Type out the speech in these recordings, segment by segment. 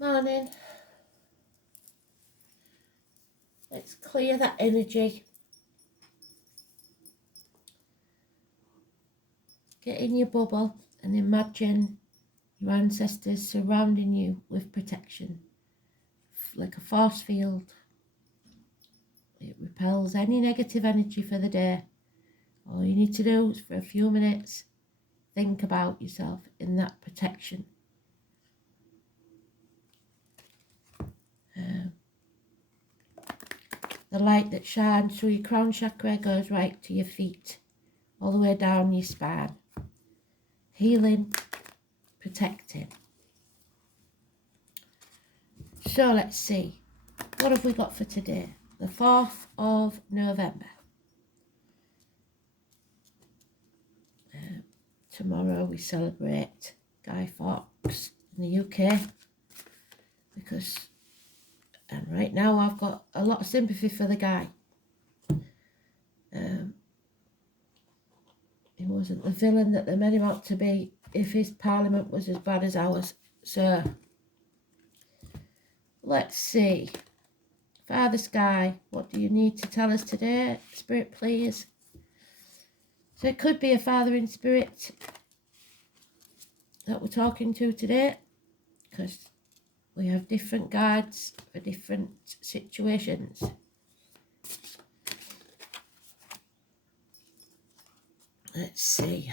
Morning. Let's clear that energy. Get in your bubble and imagine your ancestors surrounding you with protection, like a force field. It repels any negative energy for the day. All you need to do is for a few minutes think about yourself in that protection. The light that shines through your crown chakra goes right to your feet, all the way down your spine. Healing, protecting. So let's see, what have we got for today? The 4th of November. Tomorrow we celebrate Guy Fawkes in the UK and right now I've got a lot of sympathy for the guy. He wasn't the villain that they made him out to be if his parliament was as bad as ours. So let's see. Father Sky, what do you need to tell us today? Spirit, please. So it could be a father in spirit that we're talking to today, because we have different guides for different situations. Let's see.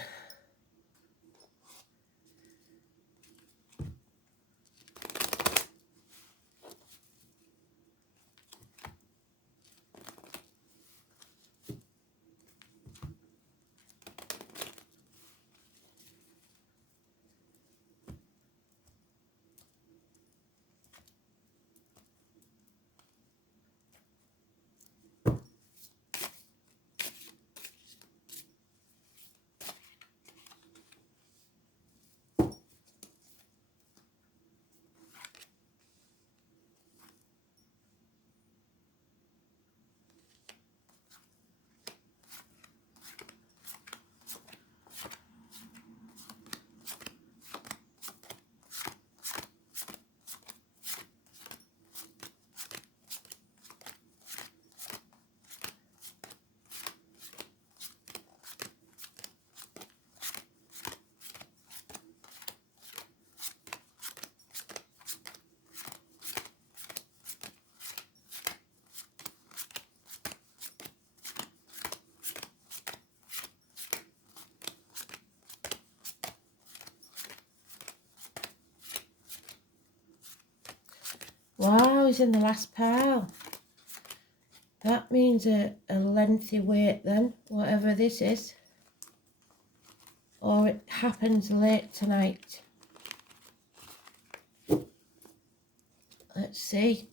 Wow, he's in the last pile. That means a lengthy wait then, whatever this is. Or it happens late tonight. Let's see.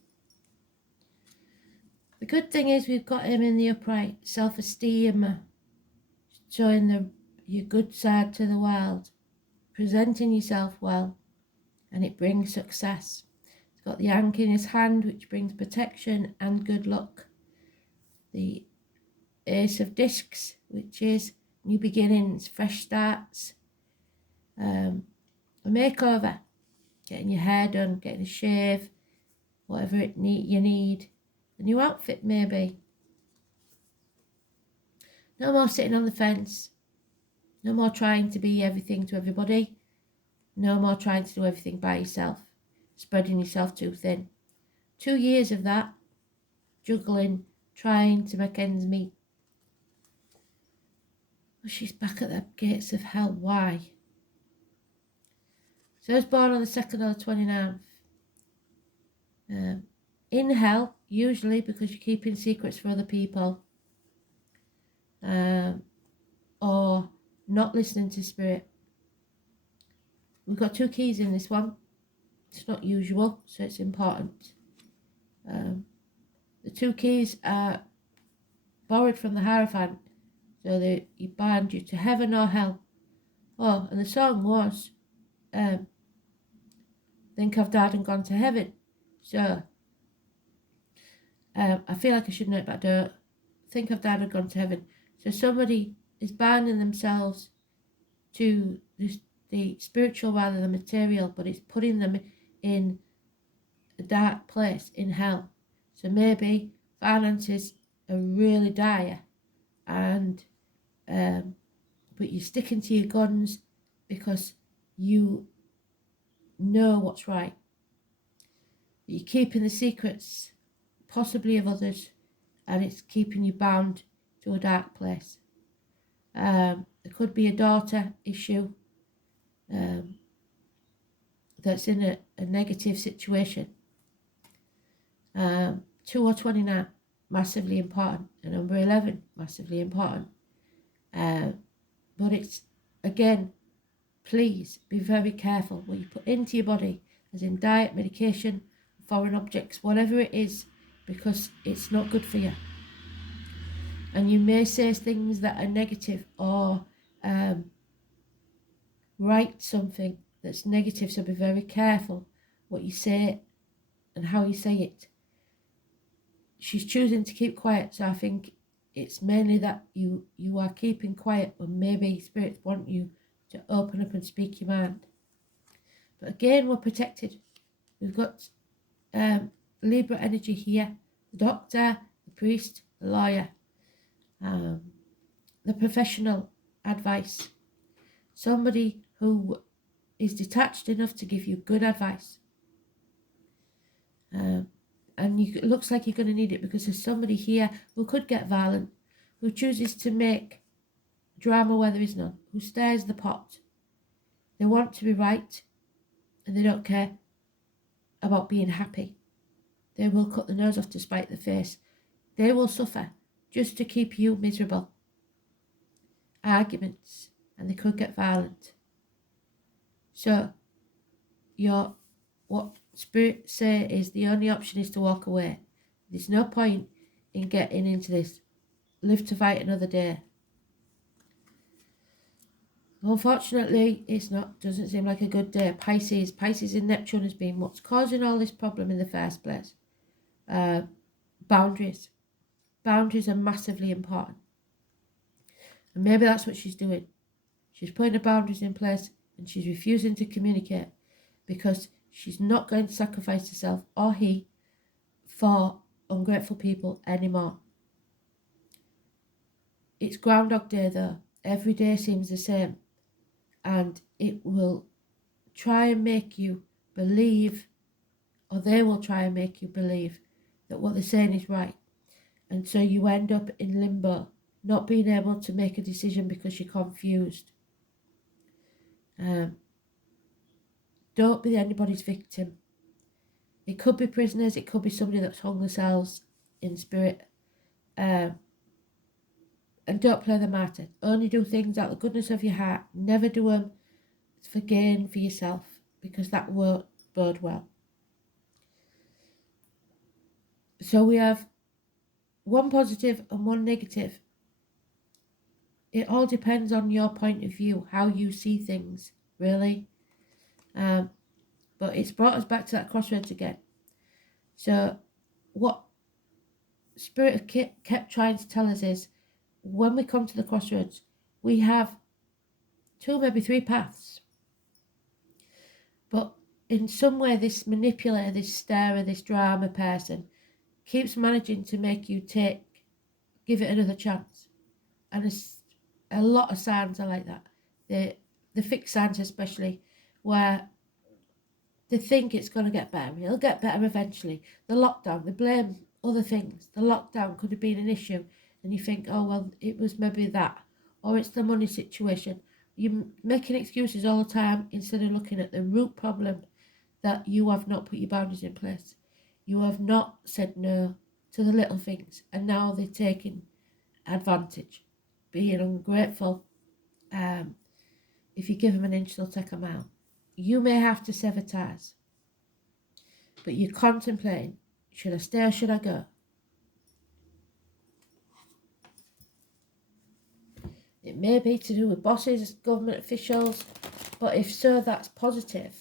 The good thing is we've got him in the upright, self-esteem, showing your good side to the world, presenting yourself well, and it brings success. He's got the Ankh in his hand, which brings protection and good luck. The Ace of Discs, which is new beginnings, fresh starts, a makeover, getting your hair done, getting a shave, whatever you need, a new outfit maybe. No more sitting on the fence, no more trying to be everything to everybody, no more trying to do everything by yourself, spreading yourself too thin. 2 years of that, juggling, trying to make ends meet. Oh, she's back at the gates of hell. Why? So I was born on the 2nd or the 29th. In hell, usually because you're keeping secrets for other people. Or not listening to spirit. We've got 2 keys in this one. It's not usual, so it's important. The 2 keys are borrowed from the Hierophant, so they bind you to heaven or hell. Oh, and the song was Think I've Died and Gone to Heaven. So I feel like I should know it, but I don't. Think I've died and gone to heaven. So somebody is binding themselves to the spiritual rather than material, but it's putting them in a dark place in hell. So maybe finances are really dire, and but you're sticking to your guns because you know what's right. You're keeping the secrets, possibly of others, and it's keeping you bound to a dark place. There could be a daughter issue that's in a negative situation. 2 or 29, massively important. And number 11, massively important. But it's, again, please be very careful what you put into your body, as in diet, medication, foreign objects, whatever it is, because it's not good for you. And you may say things that are negative, or write something that's negative, so be very careful what you say and how you say it. She's choosing to keep quiet, so I think it's mainly that you are keeping quiet when maybe spirits want you to open up and speak your mind. But again, we're protected. We've got Libra energy here, the doctor, the priest, the lawyer, the professional advice, somebody who is detached enough to give you good advice. And it looks like you're going to need it, because there's somebody here who could get violent, who chooses to make drama where there is none, who stirs the pot. They want to be right, and they don't care about being happy. They will cut the nose off to spite the face. They will suffer just to keep you miserable. Arguments, and they could get violent. So, what Spirit say is the only option is to walk away. There's no point in getting into this. Live to fight another day. Unfortunately, doesn't seem like a good day. Pisces in Neptune has been what's causing all this problem in the first place. Boundaries. Boundaries are massively important. And maybe that's what she's doing. She's putting the boundaries in place, and she's refusing to communicate because she's not going to sacrifice herself or he for ungrateful people anymore. It's Groundhog Day though. Every day seems the same, and it will try and make you believe, or they will try and make you believe, that what they're saying is right. And so you end up in limbo, not being able to make a decision because you're confused. Don't be anybody's victim. It could be prisoners, it could be somebody that's hung themselves in spirit. And don't play the martyr. Only do things out of the goodness of your heart. Never do them for gain for yourself, because that won't bode well. So we have one positive and one negative. It all depends on your point of view, how you see things, really. But it's brought us back to that crossroads again. So what Spirit kept trying to tell us is, when we come to the crossroads, we have 2, maybe 3 paths. But in some way, this manipulator, this starer, this drama person keeps managing to make you give it another chance. And a lot of signs are like that. The fixed signs especially, where they think it's going to get better. It'll get better eventually. The lockdown, they blame other things. The lockdown could have been an issue, and you think, oh, well, it was maybe that. Or it's the money situation. You're making excuses all the time instead of looking at the root problem, that you have not put your boundaries in place. You have not said no to the little things, and now they're taking advantage, being ungrateful. If you give them an inch, they'll take a mile. You may have to sever ties, but you're contemplating, should I stay or should I go? It may be to do with bosses, government officials, but if so, that's positive.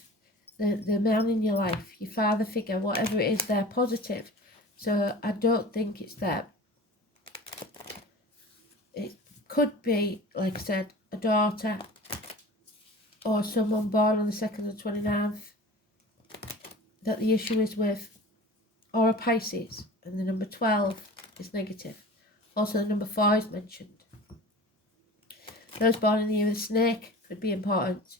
The man in your life, your father figure, whatever it is, they're positive. So I don't think it's them. It could be, like I said, a daughter or someone born on the 2nd or 29th that the issue is with. or a Pisces, and the number 12 is negative. Also, the number 4 is mentioned. Those born in the year of the snake could be important.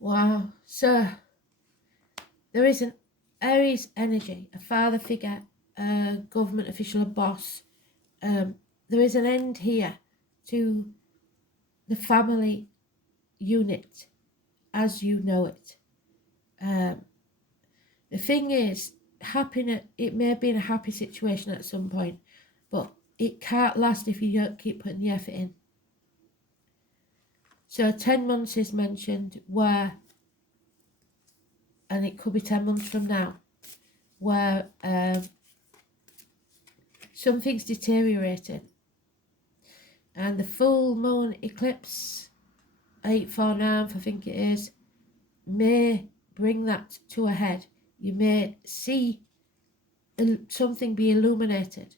Wow. So, there is an Aries energy, a father figure, a government official, a boss. There is an end here to the family unit as you know it. The thing is, happiness, it may be in a happy situation at some point, but it can't last if you don't keep putting the effort in. So 10 months is mentioned where, and it could be 10 months from now, where something's deteriorating. And the full moon eclipse, 849, I think it is, may bring that to a head. You may see something be illuminated.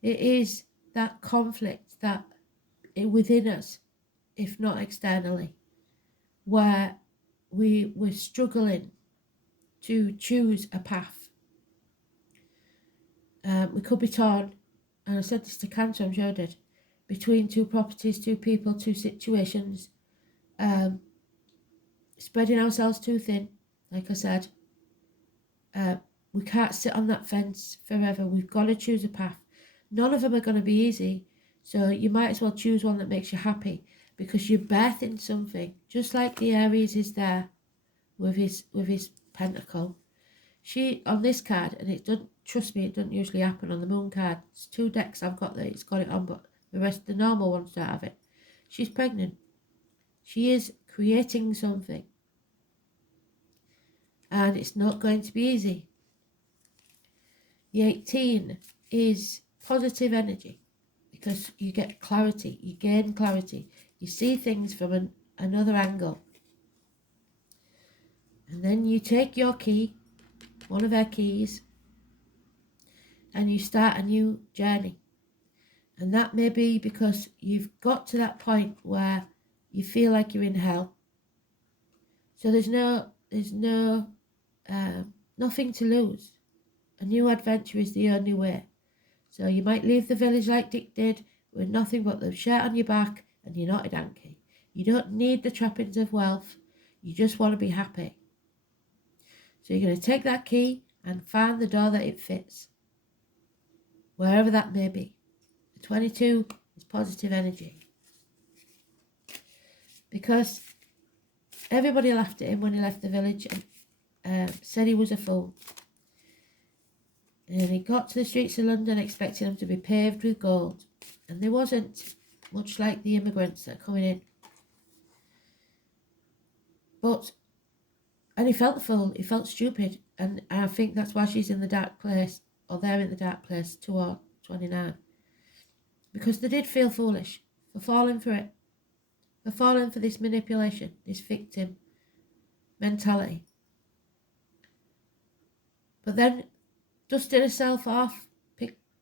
It is that conflict that within us, if not externally, where we're struggling to choose a path. We could be torn, and I said this to Cancer, I'm sure I did, between two properties, two people, two situations, spreading ourselves too thin, like I said. We can't sit on that fence forever. We've got to choose a path. None of them are going to be easy, so you might as well choose one that makes you happy, because you're birthing something, just like the Aries is there with his pentacle. She, on this card, and it doesn't, trust me, it doesn't usually happen on the moon card. It's 2 decks I've got that it's got it on, but the rest, the normal ones don't have it. She's pregnant. She is creating something, and it's not going to be easy. The 18 is positive energy, because you get clarity, you gain clarity, you see things from another angle. And then you take your key, one of our keys, and you start a new journey. And that may be because you've got to that point where you feel like you're in hell. So there's nothing to lose. A new adventure is the only way. So you might leave the village like Dick did, with nothing but the shirt on your back and your knotted hanky. You don't need the trappings of wealth. You just want to be happy. So you're going to take that key and find the door that it fits, wherever that may be. The 22 is positive energy, because everybody laughed at him when he left the village and said he was a fool. And he got to the streets of London expecting them to be paved with gold. And they wasn't, much like the immigrants that are coming in. And he felt the fool, he felt stupid. And I think that's why she's in the dark place, or they're in the dark place, 2 or 29. Because they did feel foolish for falling for it. For falling for this manipulation, this victim mentality. But then dusted herself off,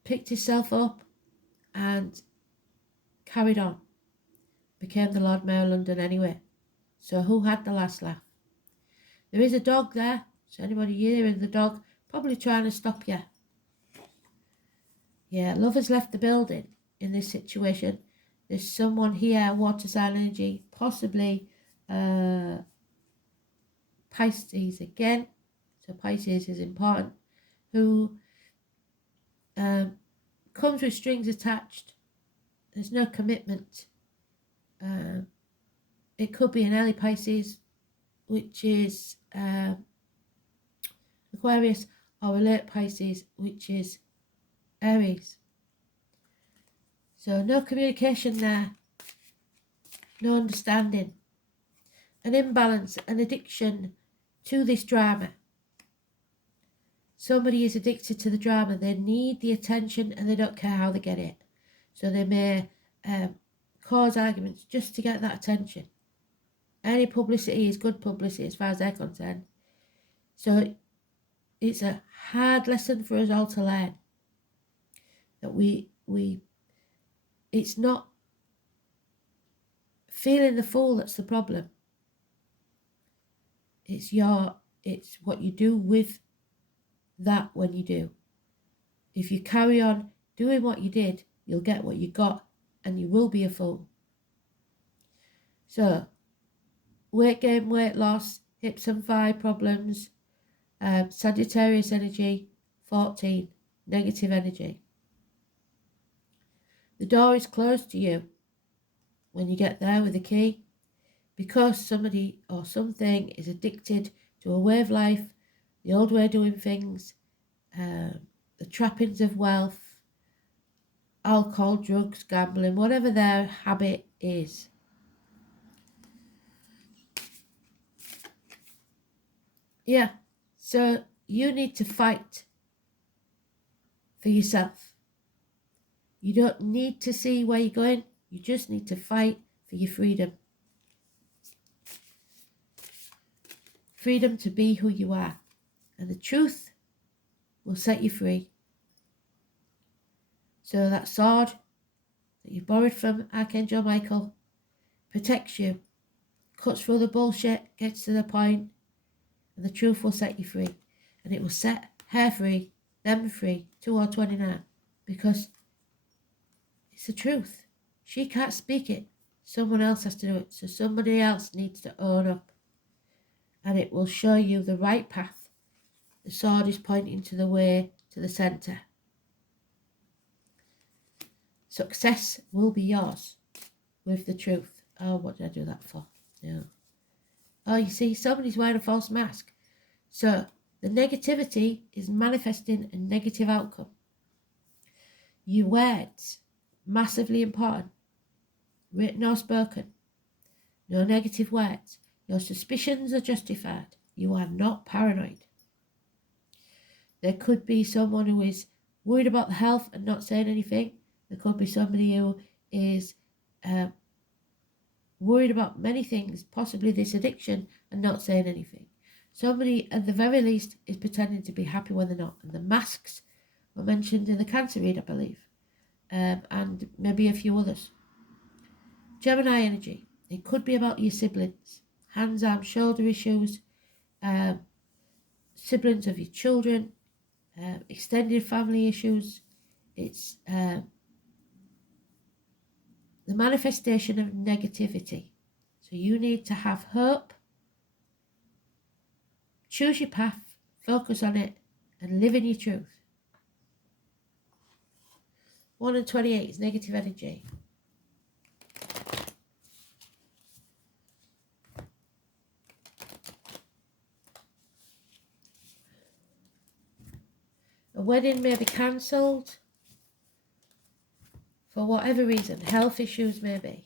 picked himself up, and carried on. Became the Lord Mayor of London anyway. So who had the last laugh? There is a dog there, so anybody hearing the dog probably trying to stop you. Yeah, love has left the building in this situation. There's someone here, water sign energy, possibly Pisces again. So Pisces is important, who comes with strings attached. There's no commitment. It could be an early Pisces, which is Aquarius, or a late Pisces, which is Aries. So no communication there, no understanding, an imbalance, an addiction to this drama. Somebody is addicted to the drama. They need the attention and they don't care how they get it. So they may cause arguments just to get that attention. Any publicity is good publicity as far as they're concerned. So it's a hard lesson for us all to learn, that we it's not feeling the fool that's the problem. It's what you do with that when you do. If you carry on doing what you did, you'll get what you got, and you will be a fool. So, weight gain, weight loss, hips and thigh problems, Sagittarius energy, 14, negative energy. The door is closed to you when you get there with the key, because somebody or something is addicted to a way of life, the old way of doing things, the trappings of wealth, alcohol, drugs, gambling, whatever their habit is. Yeah, so you need to fight for yourself. You don't need to see where you're going. You just need to fight for your freedom. Freedom to be who you are. And the truth will set you free. So that sword that you borrowed from Archangel Michael protects you, cuts through the bullshit, gets to the point, and the truth will set you free. And it will set her free, them free, 2 or 29, because it's the truth. She can't speak it. Someone else has to do it. So somebody else needs to own up. And it will show you the right path. The sword is pointing to the way to the centre. Success will be yours with the truth. Oh, what did I do that for? No. Oh, you see, somebody's wearing a false mask. So the negativity is manifesting a negative outcome. Your words, massively important. Written or spoken. No negative words. Your suspicions are justified. You are not paranoid. There could be someone who is worried about the health and not saying anything. There could be somebody who is worried about many things, possibly this addiction, and not saying anything. Somebody, at the very least, is pretending to be happy when they're not. And the masks were mentioned in the Cancer read, I believe, and maybe a few others. Gemini energy. It could be about your siblings, hands, arms, shoulder issues, siblings of your children, extended family issues. It's the manifestation of negativity. So you need to have hope, choose your path, focus on it, and live in your truth. 1 and 28 is negative energy. A wedding may be cancelled for whatever reason, health issues maybe.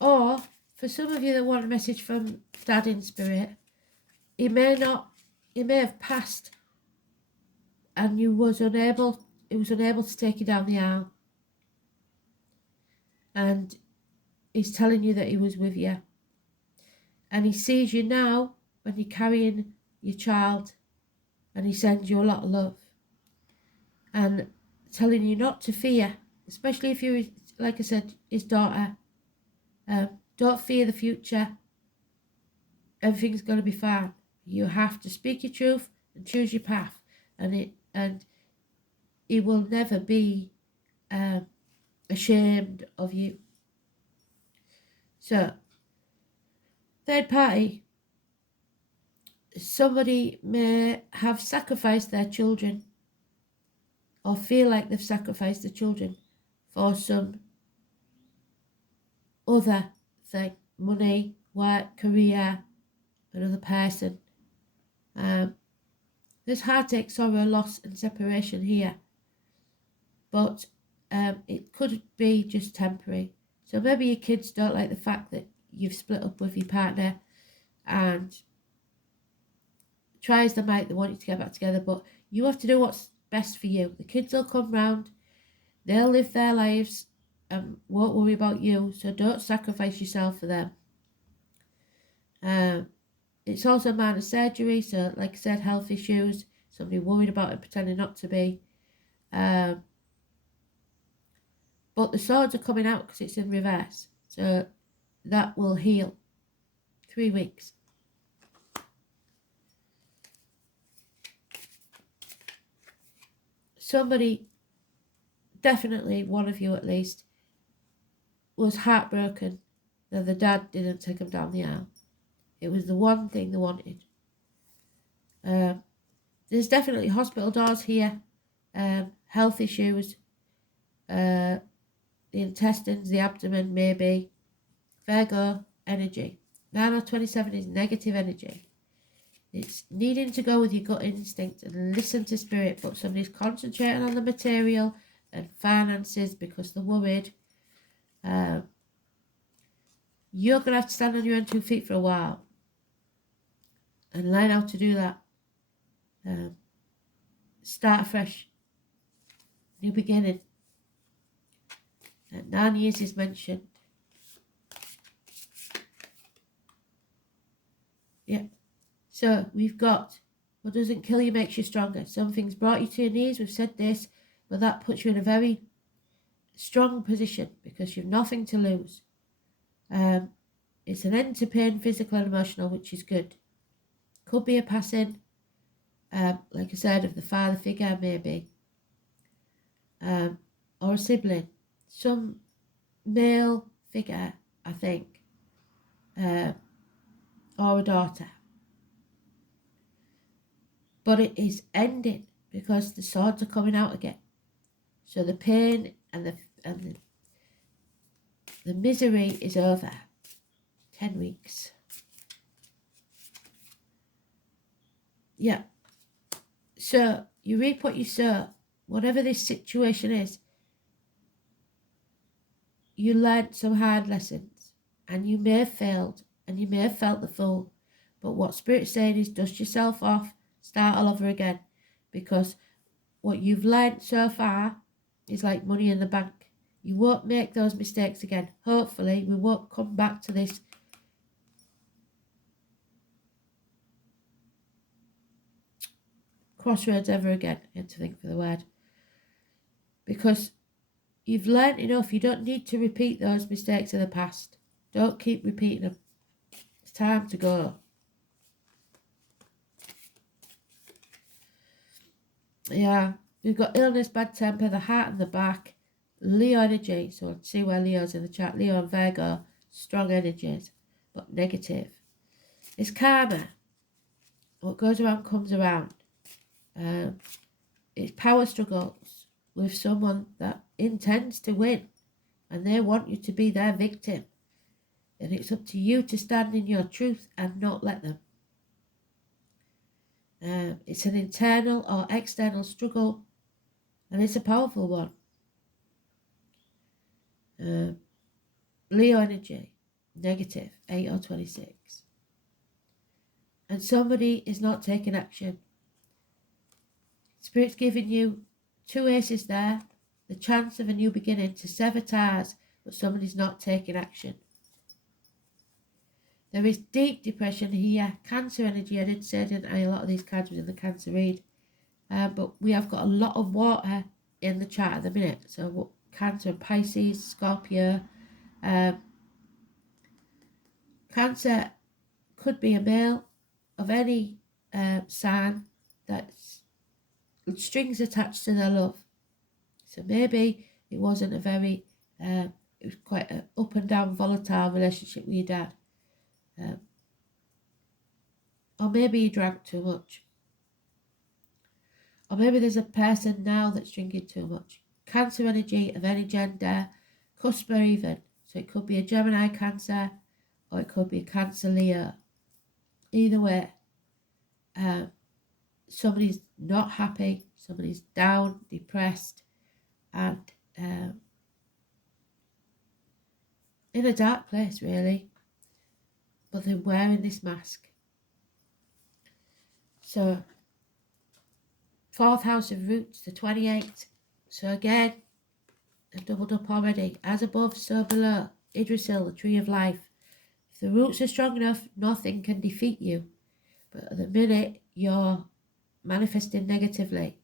Or, for some of you that want a message from Dad in spirit, he may have passed and he was unable to take you down the aisle. And he's telling you that he was with you. And he sees you now when you're carrying your child, and he sends you a lot of love. And telling you not to fear, especially if you're, like I said, his daughter. Don't fear the future. Everything's going to be fine. You have to speak your truth and choose your path. And he will never be ashamed of you. So, third party, somebody may have sacrificed their children or feel like they've sacrificed their children for some other thing, money, work, career, another person. There's heartache, sorrow, loss and separation here. But it could be just temporary. So maybe your kids don't like the fact that you've split up with your partner, and try as they might, they want you to get back together, but you have to do what's best for you. The kids will come round, they'll live their lives and won't worry about you, so don't sacrifice yourself for them. It's also a minor surgery, so like I said, health issues, somebody worried about it, pretending not to be. But the swords are coming out because it's in reverse, so that will heal. 3 weeks. Somebody, definitely one of you at least, was heartbroken that the dad didn't take him down the aisle. It was the one thing they wanted. There's definitely hospital doors here, health issues, the intestines, the abdomen, maybe. Virgo energy. 9 or 27 is negative energy. It's needing to go with your gut instinct and listen to spirit, but somebody's concentrating on the material and finances because they're worried. You're going to have to stand on your own 2 feet for a while and learn how to do that. Start afresh. New beginning. 9 years is mentioned. Yeah. So we've got what doesn't kill you makes you stronger. Something's brought you to your knees. We've said this, but that puts you in a very strong position because you've nothing to lose. It's an end to pain, physical and emotional, which is good. Could be a passing, like I said, of the father figure maybe, or a sibling, some male figure, I think, or a daughter. But it is ending because the swords are coming out again. So the pain and the misery is over. 10 weeks. Yeah. So you reap what you sow. Whatever this situation is, you learned some hard lessons and you may have failed and you may have felt the fool. But what Spirit's saying is dust yourself off, start all over again, because what you've learned so far is like money in the bank. You won't make those mistakes again. Hopefully we won't come back to this crossroads ever again. I had to think for the word. Because you've learned enough. You don't need to repeat those mistakes of the past. Don't keep repeating them. It's time to go. Yeah, we've got illness, bad temper, the heart and the back, Leo energy. So let's see where Leo's in the chat. Leo and Virgo, strong energies, but negative. It's karma. What goes around comes around. It's power struggles with someone that intends to win and they want you to be their victim. And it's up to you to stand in your truth and not let them. It's an internal or external struggle, and it's a powerful one. Leo energy, negative, 8 or 26. And somebody is not taking action. Spirit's giving you 2 aces there, the chance of a new beginning to sever ties, but somebody's not taking action. There is deep depression here, Cancer energy. I did say, didn't I? A lot of these cards was in the Cancer read. But we have got a lot of water in the chart at the minute. So Cancer, Pisces, Scorpio. Cancer could be a male of any sign that's strings attached to their love. So maybe it wasn't a very, it was quite an up and down volatile relationship with your dad. Or maybe you drank too much. Or maybe there's a person now that's drinking too much. Cancer energy of any gender, cusp or even. So it could be a Gemini Cancer or it could be a Cancer Leo. Either way, somebody's not happy, somebody's down, depressed, and in a dark place really. But they're wearing this mask. So 4th house of roots, the 28. So again, I've doubled up already. As above, so below. Idrisil, the tree of life. If the roots are strong enough, nothing can defeat you. But at the minute, you're manifesting negatively.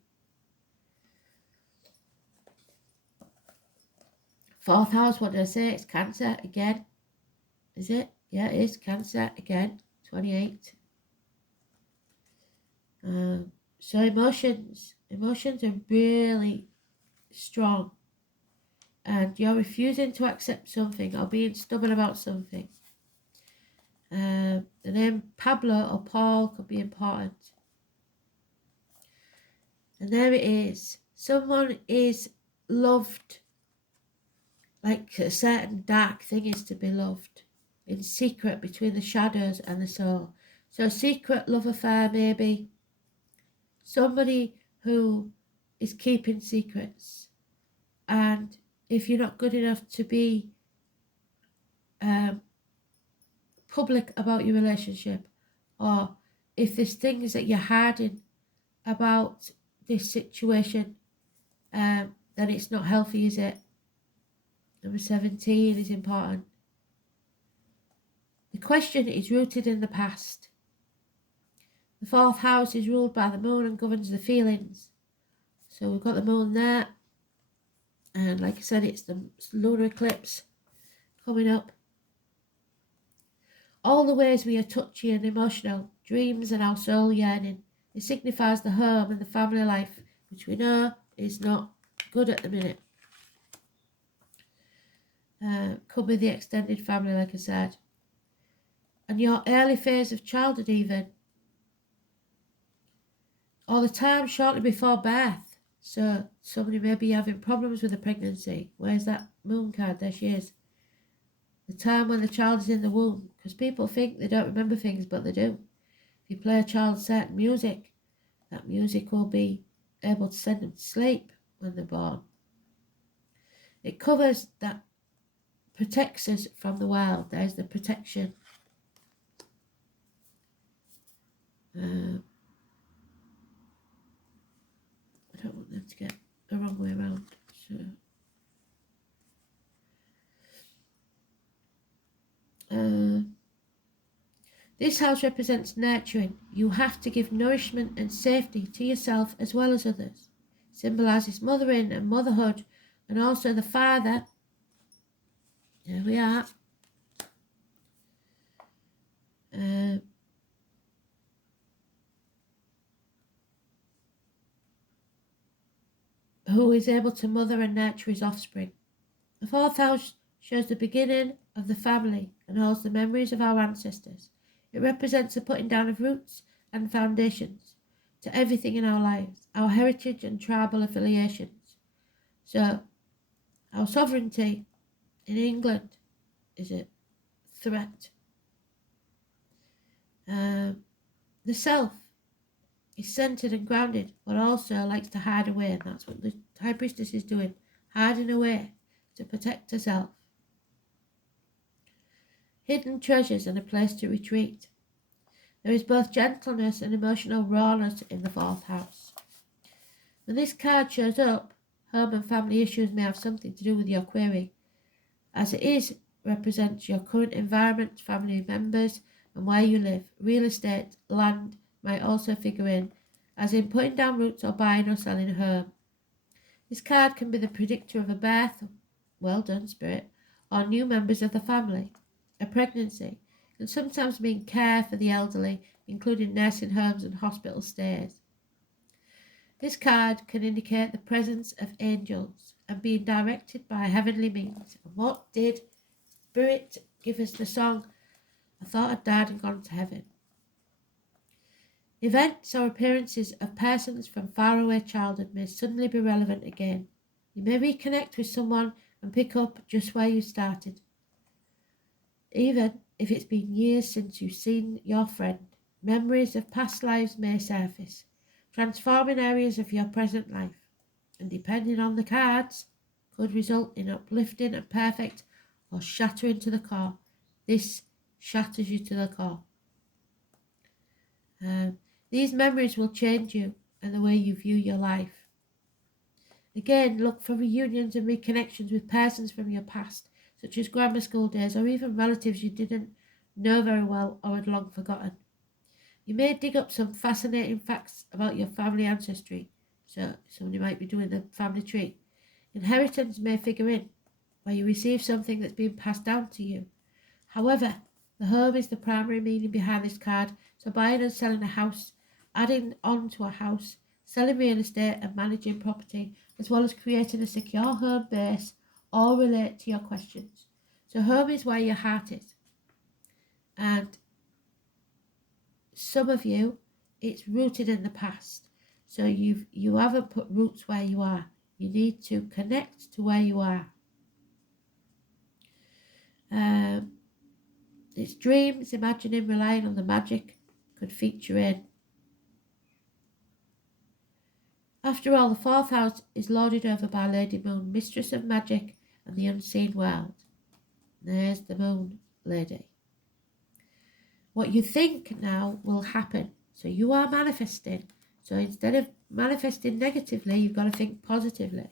Fourth house, what did I say? It's Cancer again. Is it? Yeah, it is Cancer again. 28. So emotions are really strong, and you're refusing to accept something or being stubborn about something. The name Pablo or Paul could be important. And there it is. Someone is loved like a certain dark thing is to be loved, in secret between the shadows and the soul. So secret love affair, maybe somebody who is keeping secrets, and if you're not good enough to be public about your relationship, or if there's things that you're hiding about this situation, then it's not healthy, is it? Number 17 is important. The question is rooted in the past. The fourth house is ruled by the moon and governs the feelings. So we've got the moon there, and like I said, it's the lunar eclipse coming up. All the ways we are touchy and emotional, dreams and our soul yearning. It signifies the home and the family life, which we know is not good at the minute. Could be the extended family, like I said. And your early phase of childhood even. Or the time shortly before birth. So somebody may be having problems with a pregnancy. Where's that moon card? There she is. The time when the child is in the womb. Because people think they don't remember things, but they do. If you play a child certain music, that music will be able to send them to sleep when they're born. It covers that, protects us from the world. There's the protection. I don't want them to get the wrong way around. So, this house represents nurturing. You have to give nourishment and safety to yourself as well as others. It symbolises mothering and motherhood, and also the father. There we are. Who is able to mother and nurture his offspring. The fourth house shows the beginning of the family and holds the memories of our ancestors. It represents the putting down of roots and foundations to everything in our lives, our heritage and tribal affiliations. So, our sovereignty in England is a threat. The self is centered and grounded, but also likes to hide away, and that's what the High Priestess is doing, hiding away to protect herself. Hidden treasures and a place to retreat. There is both gentleness and emotional rawness in the fourth house. When this card shows up, home and family issues may have something to do with your query, as it is represents your current environment, family members, and where you live. Real estate, land might also figure in, as in putting down roots or buying or selling a home. This card can be the predictor of a birth, well done Spirit, or new members of the family. A pregnancy can sometimes mean care for the elderly, including nursing homes and hospital stays. This card can indicate the presence of angels and being directed by heavenly means. And what did Spirit give us the song, I thought I'd died and gone to heaven? Events or appearances of persons from faraway childhood may suddenly be relevant again. You may reconnect with someone and pick up just where you started. Even if it's been years since you've seen your friend, memories of past lives may surface, transforming areas of your present life, and depending on the cards, could result in uplifting and perfect or shattering to the core. This shatters you to the core. These memories will change you and the way you view your life. Again, look for reunions and reconnections with persons from your past, such as grammar school days or even relatives you didn't know very well or had long forgotten. You may dig up some fascinating facts about your family ancestry, so somebody might be doing the family tree. Inheritance may figure in, where you receive something that's been passed down to you. However, the home is the primary meaning behind this card, so buying and selling a house, adding on to a house, selling real estate and managing property, as well as creating a secure home base, all relate to your questions. So home is where your heart is. And some of you, it's rooted in the past. So you haven't put roots where you are. You need to connect to where you are. It's dreams, imagining, relying on the magic could feature in. After all, the fourth house is lorded over by Lady Moon, mistress of magic and the unseen world. There's the Moon Lady. What you think now will happen. So you are manifesting. So instead of manifesting negatively, you've got to think positively.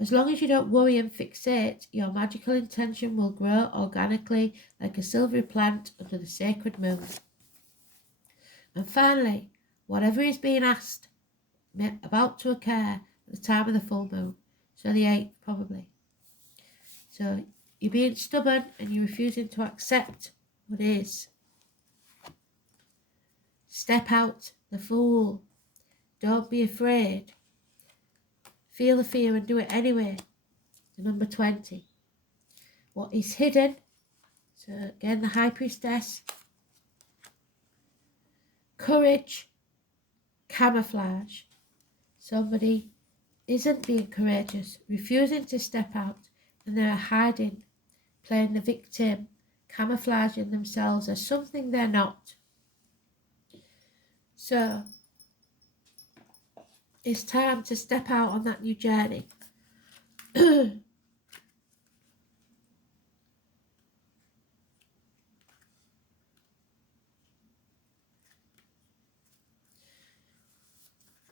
As long as you don't worry and fixate, your magical intention will grow organically like a silvery plant under the sacred moon. And finally, whatever is being asked about to occur at the time of the full moon, so the 8th probably. So you're being stubborn and you're refusing to accept what is. Step out, the fool. Don't be afraid. Feel the fear and do it anyway. The number 20. What is hidden? So again, the High Priestess. Courage. Camouflage. Somebody isn't being courageous, refusing to step out, and they're hiding, playing the victim, camouflaging themselves as something they're not. So it's time to step out on that new journey.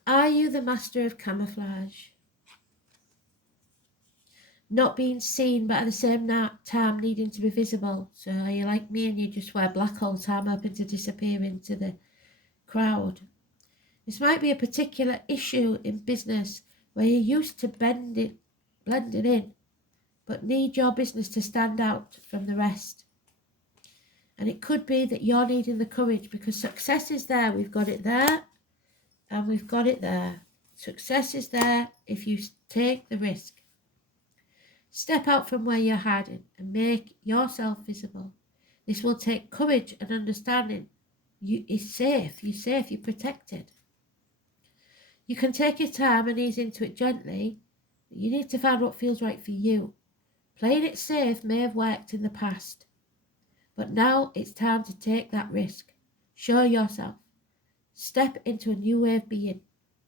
Are you the master of camouflage? Not being seen, but at the same time needing to be visible. So are you like me and you just wear black all the time, hoping to disappear into the crowd? This might be a particular issue in business where you're used to blending in, but need your business to stand out from the rest. And it could be that you're needing the courage because success is there. We've got it there and we've got it there. Success is there if you take the risk. Step out from where you're hiding and make yourself visible. This will take courage and understanding. You're safe, you're protected. You can take your time and ease into it gently, but you need to find what feels right for you. Playing it safe may have worked in the past, but now it's time to take that risk. Show yourself. Step into a new way of being.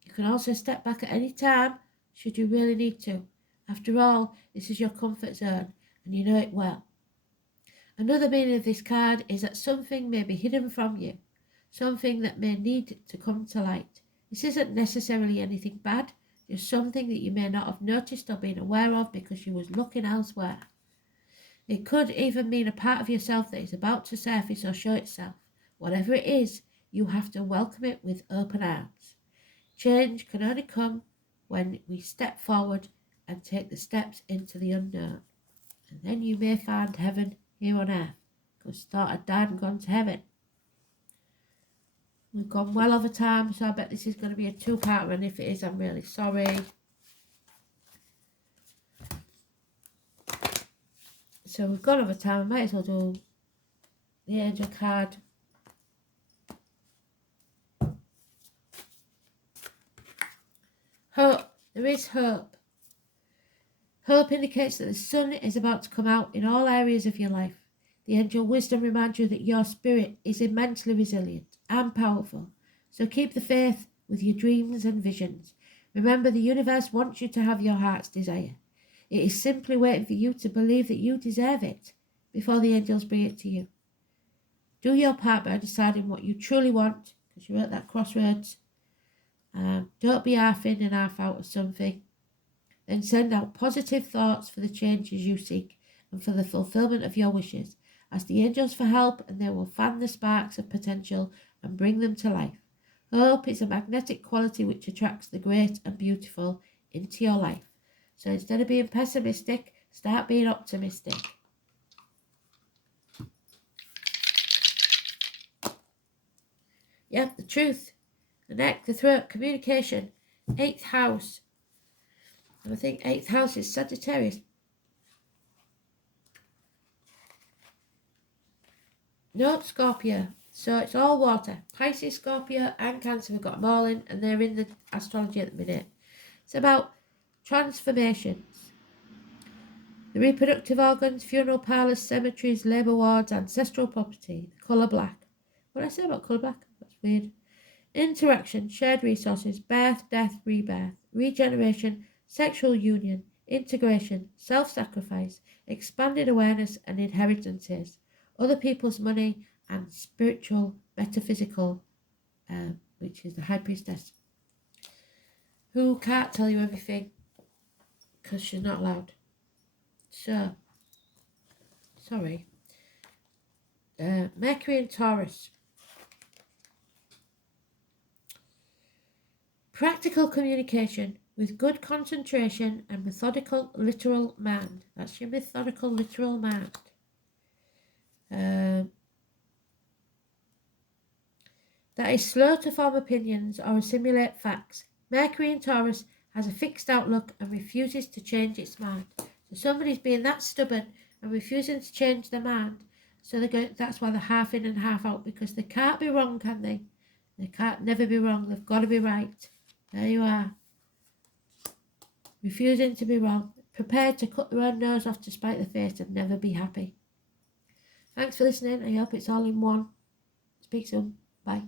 You can also step back at any time should you really need to. After all, this is your comfort zone and you know it well. Another meaning of this card is that something may be hidden from you, something that may need to come to light. This isn't necessarily anything bad, just something that you may not have noticed or been aware of because you was looking elsewhere. It could even mean a part of yourself that is about to surface or show itself. Whatever it is, you have to welcome it with open arms. Change can only come when we step forward and take the steps into the unknown. And then you may find heaven here on earth, because thought I'd died and gone to heaven. We've gone well over time, so I bet this is going to be a two-parter, and if it is, I'm really sorry. So we've gone over time, I might as well do the angel card. Hope. There is hope. Hope indicates that the sun is about to come out in all areas of your life. The angel wisdom reminds you that your spirit is immensely resilient and powerful. So keep the faith with your dreams and visions. Remember, the universe wants you to have your heart's desire. It is simply waiting for you to believe that you deserve it before the angels bring it to you. Do your part by deciding what you truly want, because you're at that crossroads. Don't be half in and half out of something. Then send out positive thoughts for the changes you seek and for the fulfillment of your wishes. Ask the angels for help, and they will fan the sparks of potential and bring them to life. Hope is a magnetic quality which attracts the great and beautiful into your life. So instead of being pessimistic, start being optimistic. Yep, the truth, the neck, the throat, communication, 8th house. And I think 8th house is Sagittarius. No, Scorpio. So it's all water. Pisces, Scorpio and Cancer, we've got them all in, and they're in the astrology at the minute. It's about transformations. The reproductive organs, funeral parlours, cemeteries, labour wards, ancestral property, the colour black. What did I say about colour black? That's weird. Interaction, shared resources, birth, death, rebirth, regeneration, sexual union, integration, self-sacrifice, expanded awareness and inheritances, other people's money, and spiritual, metaphysical, which is the High Priestess, who can't tell you everything because she's not allowed. So, sorry. Mercury and Taurus. Practical communication with good concentration and methodical literal mind. That's your methodical literal mind. That is slow to form opinions or assimilate facts. Mercury in Taurus has a fixed outlook and refuses to change its mind. So somebody's being that stubborn and refusing to change their mind. So that's why they're half in and half out, because they can't be wrong, can they? They can't never be wrong. They've got to be right. There you are. Refusing to be wrong. Prepared to cut their own nose off to spite their face and never be happy. Thanks for listening. I hope it's all in one. Speak soon. Bye.